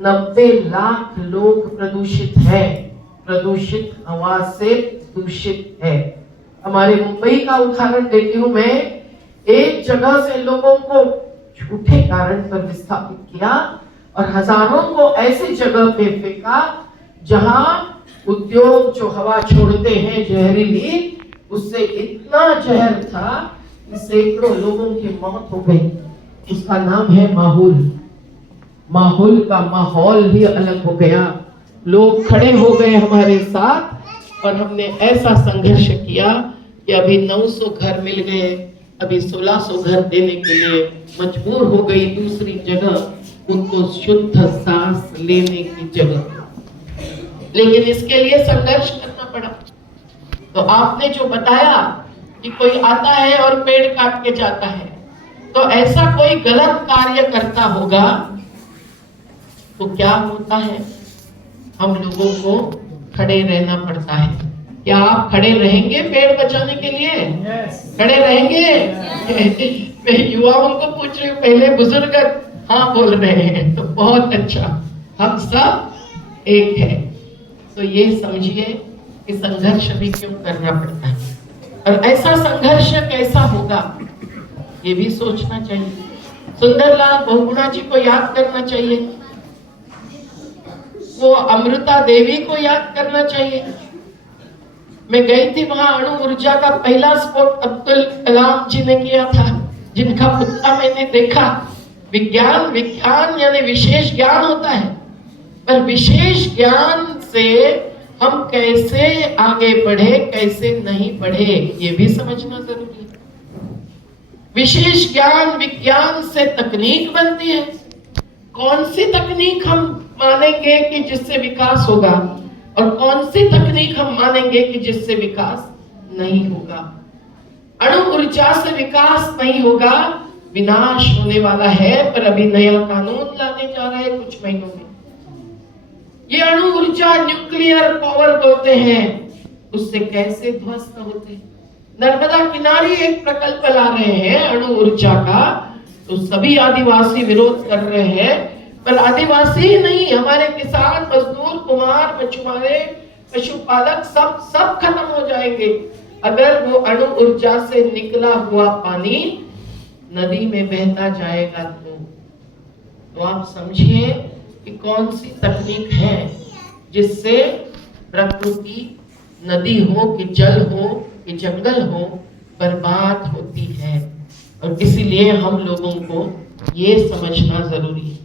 90 लाख लोग प्रदूषित है, प्रदूषित हवा से दूषित है। हमारे मुंबई का उदाहरण देती हूं मैं। एक जगह से लोगों को झूठे कारण पर विस्थापित किया और हजारों को ऐसी जगह पे फेंका जहां उद्योग जो हवा छोड़ते हैं जहरीली, उससे इतना जहर था कि सैकड़ों लोगों की मौत हो गई। उसका नाम है माहौल। माहौल का माहौल भी अलग हो गया। लोग खड़े हो गए हमारे साथ और हमने ऐसा संघर्ष किया कि अभी 900 घर मिल गए, अभी 1600 घर देने के लिए मजबूर हो गई दूसरी जगह उनको शुद्ध सांस लेने की जगह। लेकिन इसके लिए संघर्ष करना पड़ा। तो आपने जो बताया कि कोई आता है और पेड़ काट के जाता है, तो ऐसा कोई गलत कार्य करता होगा तो क्या होता है, हम लोगों को खड़े रहना पड़ता है। क्या आप खड़े रहेंगे पेड़ बचाने के लिए? खड़े रहेंगे? मैं युवाओं को पूछ रही हूँ, पहले बुजुर्ग हाँ बोल रहे हैं, तो बहुत अच्छा, हम सब एक है। तो ये समझिए कि संघर्ष भी क्यों करना पड़ता है और ऐसा संघर्ष कैसा होगा ये भी सोचना चाहिए। सुंदरलाल बहुगुणा जी को याद करना चाहिए, वो अमृता देवी को याद करना चाहिए। मैं गई थी वहां, अणु ऊर्जा का पहला स्फोट अब्दुल कलाम जी ने किया था, जिनका पुतला मैंने देखा। विज्ञान विज्ञान यानी विशेष ज्ञान होता है, पर विशेष ज्ञान से हम कैसे आगे बढ़े कैसे नहीं बढ़े ये भी समझना जरूरी है। विशेष ज्ञान विज्ञान से तकनीक बनती है। कौन सी तकनीक हम मानेंगे कि जिससे विकास होगा और कौन सी तकनीक हम मानेंगे कि जिससे विकास नहीं होगा। अणु ऊर्जा से विकास नहीं होगा, विनाश होने वाला है। पर अभी नया कानून लाने जा रहे हैं कुछ महीनों में। ये अणु ऊर्जा न्यूक्लियर पावर बोलते हैं, उससे कैसे ध्वस्त होते हैं। नर्मदा किनारे एक प्रकल्प ला रहे हैं अणु ऊर्जा का, तो सभी आदिवासी विरोध कर रहे हैं। पर आदिवासी नहीं, हमारे किसान मजदूर कुम्हार मछुआरे पशुपालक सब खत्म हो जाएंगे अगर वो अणु ऊर्जा से निकला हुआ पानी नदी में बहता जाएगा। तो आप समझिए कि कौन सी तकनीक है जिससे प्रकृति, नदी हो कि जल हो कि जंगल हो, बर्बाद होती है। और इसीलिए हम लोगों को ये समझना जरूरी है,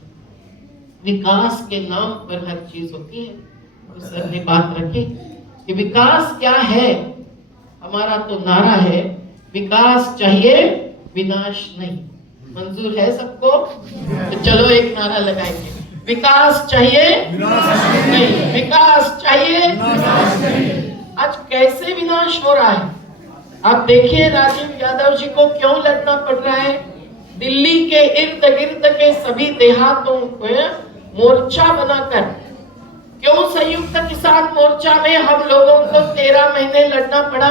विकास के नाम पर हर चीज होती है। तो सर ने बात रखी कि विकास क्या है। हमारा तो नारा है, विकास चाहिए विनाश नहीं। मंजूर है सबको? तो चलो एक नारा लगाएंगे, विकास चाहिए नहीं, विकास चाहिए। आज कैसे विनाश हो रहा है आप देखिए। राजीव यादव जी को क्यों लड़ना पड़ रहा है? दिल्ली के इर्द गिर्द के सभी देहातों को मोर्चा बनाकर, क्यों संयुक्त किसान मोर्चा में हम लोगों को 13 महीने लड़ना पड़ा,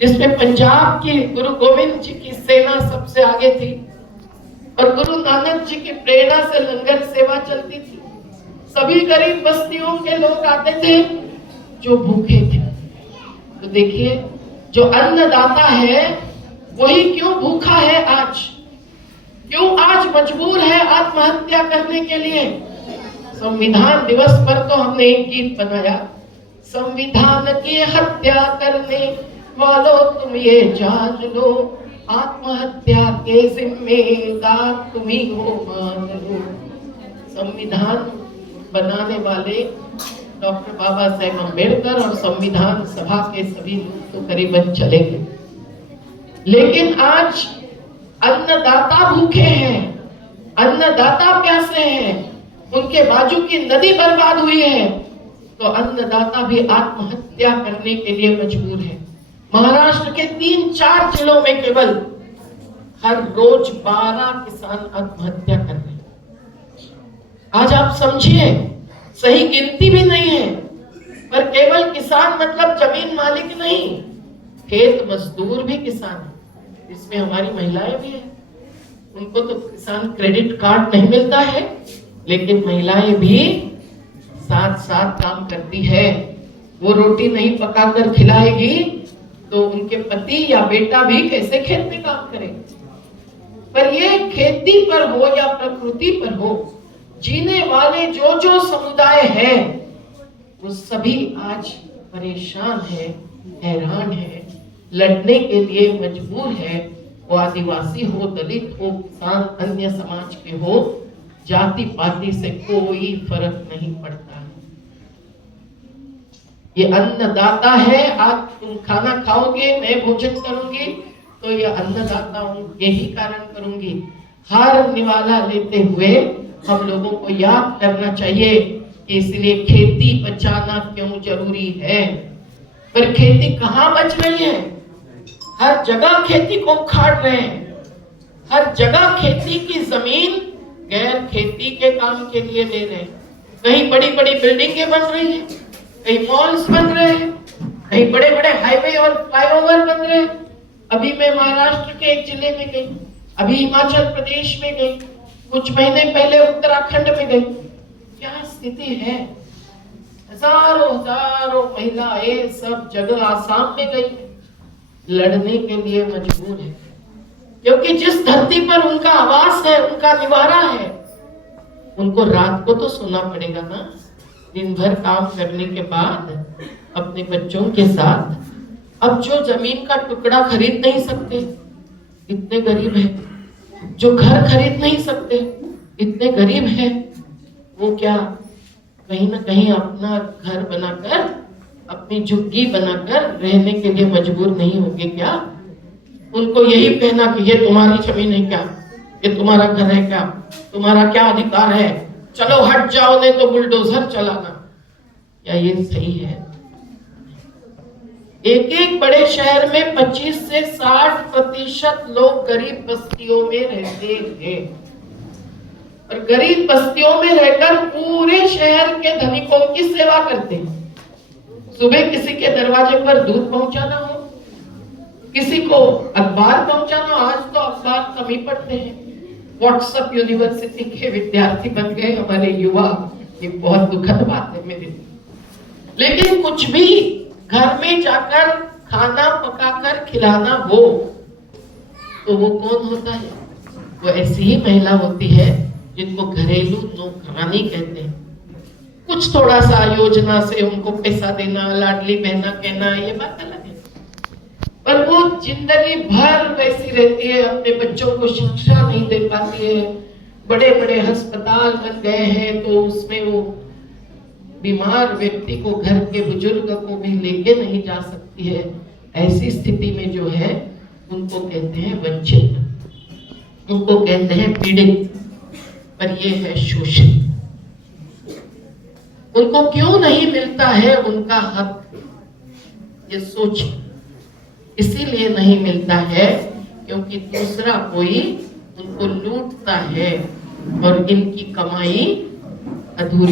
जिसमें पंजाब की गुरु गोविंद जी की सेना सबसे आगे थी और गुरु नानक जी की प्रेरणा से लंगर सेवा चलती थी। सभी गरीब बस्तियों के लोग आते थे जो भूखे थे। तो देखिए, जो अन्नदाता है वही क्यों भूखा है आज, क्यों आज मजबूर है आत्महत्या करने के लिए। संविधान दिवस पर तो हमने एक गीत बनाया, संविधान की हत्या करने वालों तुम ये जान लो, आत्महत्या के जिम्मेदार तुम ही हो मान लो। संविधान बनाने वाले डॉक्टर बाबा साहेब अम्बेडकर और संविधान सभा के सभी लोग तो करीबन चले गए, लेकिन आज अन्नदाता भूखे हैं, अन्नदाता प्यासे हैं, उनके बाजू की नदी बर्बाद हुई है, तो अन्नदाता भी आत्महत्या करने के लिए मजबूर है। महाराष्ट्र के 3-4 जिलों में केवल हर रोज 12 किसान आत्महत्या कर रहे हैं। आज आप समझिए, सही गिनती भी नहीं है, पर केवल किसान मतलब जमीन मालिक नहीं, खेत मजदूर भी किसान है। इसमें हमारी महिलाएं भी हैं, उनको तो किसान क्रेडिट कार्ड नहीं मिलता है, लेकिन महिलाएं भी साथ साथ काम करती है। वो रोटी नहीं पकाकर खिलाएगी तो उनके पति या बेटा भी कैसे खेत में काम करेंगे। पर ये खेती पर हो या प्रकृति पर हो, जीने वाले जो जो समुदाय है वो सभी आज परेशान है, हैरान है, लड़ने के लिए मजबूर है। वो आदिवासी हो, दलित हो, किसान, अन्य समाज के हो, जाति पाति से कोई फर्क नहीं पड़ता। ये अन्नदाता है। आज तुम खाना खाओगे, मैं भोजन करूंगी, तो ये अन्नदाता हूं, यही कारण करूंगी। हर निवाला लेते हुए हम लोगों को याद करना चाहिए कि इसलिए खेती बचाना क्यों जरूरी है। पर खेती कहाँ बच रही है? हर जगह खेती को उखाड़ रहे हैं। हर जगह खेती की जमीन गैर खेती के काम के लिए ले रहे हैं। कहीं बड़ी बड़ी बिल्डिंगें बन रही हैं, कहीं मॉल्स बन रहे हैं, कहीं बड़े बड़े हाईवे और फ्लाईओवर बन रहे हैं। अभी मैं महाराष्ट्र के एक जिले में गई, अभी हिमाचल प्रदेश में गई, कुछ महीने पहले उत्तराखंड में गई। क्या स्थिति है? हजारों हजारों महिलाएं सब जगह आसाम में गई, लड़ने के लिए मजबूर है, क्योंकि जिस धरती पर उनका आवास है, उनका निवारा है, उनको रात को तो सोना पड़ेगा ना। दिन भर काम करने के बाद अपने बच्चों के साथ, अब जो जमीन का टुकड़ा खरीद नहीं सकते, इतने गरीब है, जो घर खरीद नहीं सकते, इतने गरीब है, वो क्या कहीं ना कहीं अपना घर बनाकर, अपनी झुग्गी बनाकर रहने के लिए मजबूर नहीं होंगे क्या? उनको यही कहना कि ये तुम्हारी जमीन है क्या, ये तुम्हारा घर है क्या, तुम्हारा क्या अधिकार है, चलो हट जाओ नहीं तो बुलडोजर चलाना। क्या ये सही है? एक एक बड़े शहर में 25 से 60% लोग गरीब बस्तियों में रहते हैं, और गरीब बस्तियों में रहकर पूरे शहर के धनिकों की सेवा करते हैं। सुबह किसी के दरवाजे पर दूध पहुंचाना हो, किसी को अखबार पहुंचाना हो, आज तो अखबार कम ही पढ़ते हैं। व्हाट्सएप यूनिवर्सिटी के विद्यार्थी बन गए हमारे युवा, ये बहुत दुखद बात है मेरे लिए। लेकिन कुछ भी घर में जाकर खाना पकाकर खिलाना हो तो वो कौन होता है? वो ऐसी ही महिला होती है जिनको घरेलू नौकरानी कहते हैं। कुछ थोड़ा सा योजना से उनको पैसा देना, लाडली बहना कहना, ये बात अलग है, पर वो जिंदगी भर वैसी रहती है, अपने बच्चों को शिक्षा नहीं दे पाती है। बड़े बड़े अस्पताल बन गए हैं तो उसमें वो बीमार व्यक्ति को, घर के बुजुर्ग को भी लेके नहीं जा सकती है। ऐसी स्थिति में जो है उनको कहते हैं वंचित, उनको कहते हैं पीड़ित, पर ये है शोषित। उनको क्यों नहीं मिलता है उनका हक, ये सोच। इसीलिए नहीं मिलता है क्योंकि दूसरा कोई उनको लूटता है और इनकी कमाई अधूरी